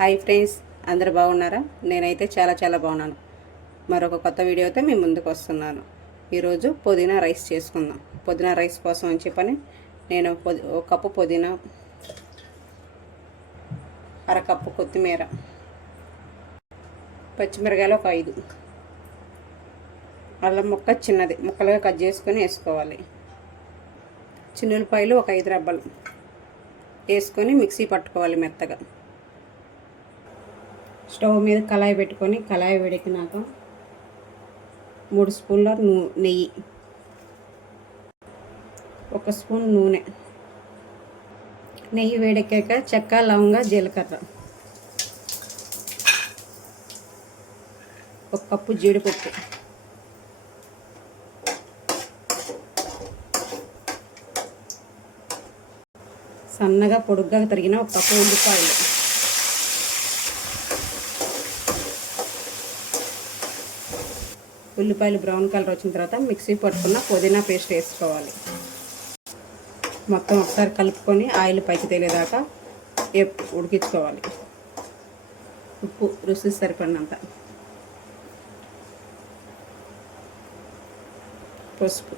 Hi friends, అందరు బాగున్నారా? నేనైతే చాలా బాగున్నాను. మరొక కొత్త వీడియోతో మీ ముందుకు వస్తున్నాను. ఈరోజు పుదీనా రైస్ చేసుకుందాం. పుదీనా రైస్ కోసం అని చెప్పని నేను ఒక కప్పు పుదీనా, అరకప్పు కొత్తిమీర, పచ్చిమిరకాయలు ఒక 5, అల్లం ముక్క చిన్నది ముక్కలుగా కట్ చేసుకొని వేసుకోవాలి. చిన్నులపాయలు ఒక 5 రెబ్బలు వేసుకొని మిక్సీ పట్టుకోవాలి మెత్తగా. స్టవ్ మీద కళాయి పెట్టుకొని కళాయి వేడెక్కినాక 3 స్పూన్ల నెయ్యి, 1 స్పూన్ నూనె, నెయ్యి వేడెక్కాక చెక్క, లవంగ, జీలకర్ర, 1 కప్పు జీడిపప్పు, సన్నగా పొడుగ్గా తరిగిన 1 కప్పు ఉల్లిపాయలు, ఉల్లిపాయలు బ్రౌన్ కలర్ వచ్చిన తర్వాత మిక్సీ పట్టుకున్న పుదీనా పేస్ట్ వేసుకోవాలి. మొత్తం ఒకసారి కలుపుకొని ఆయిల్ పైకి తేలేదాకా ఉడికించుకోవాలి. ఉప్పు రుచి సరిపడినంత, పసుపు,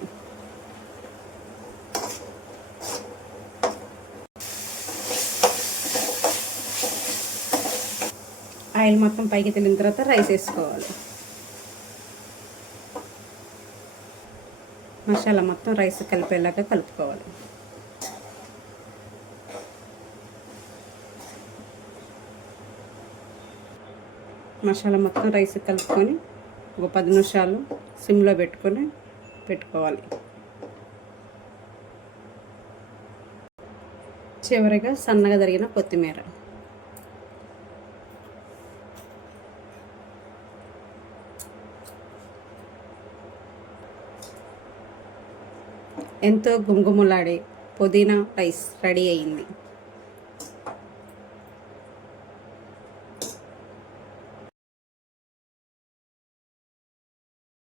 ఆయిల్ మొత్తం పైకి తేలిన తర్వాత రైస్ వేసుకోవాలి. మసాలా మొత్తం రైస్ కలిపేలాగా కలుపుకోవాలి. మసాలా మొత్తం రైస్ కలుపుకొని ఒక 10 నిమిషాలు సిమ్లో పెట్టుకోవాలి. చివరిగా సన్నగా తరిగిన కొత్తిమీర, ఎంతో గుమగుమలాడే పుదీనా రైస్ రెడీ అయింది.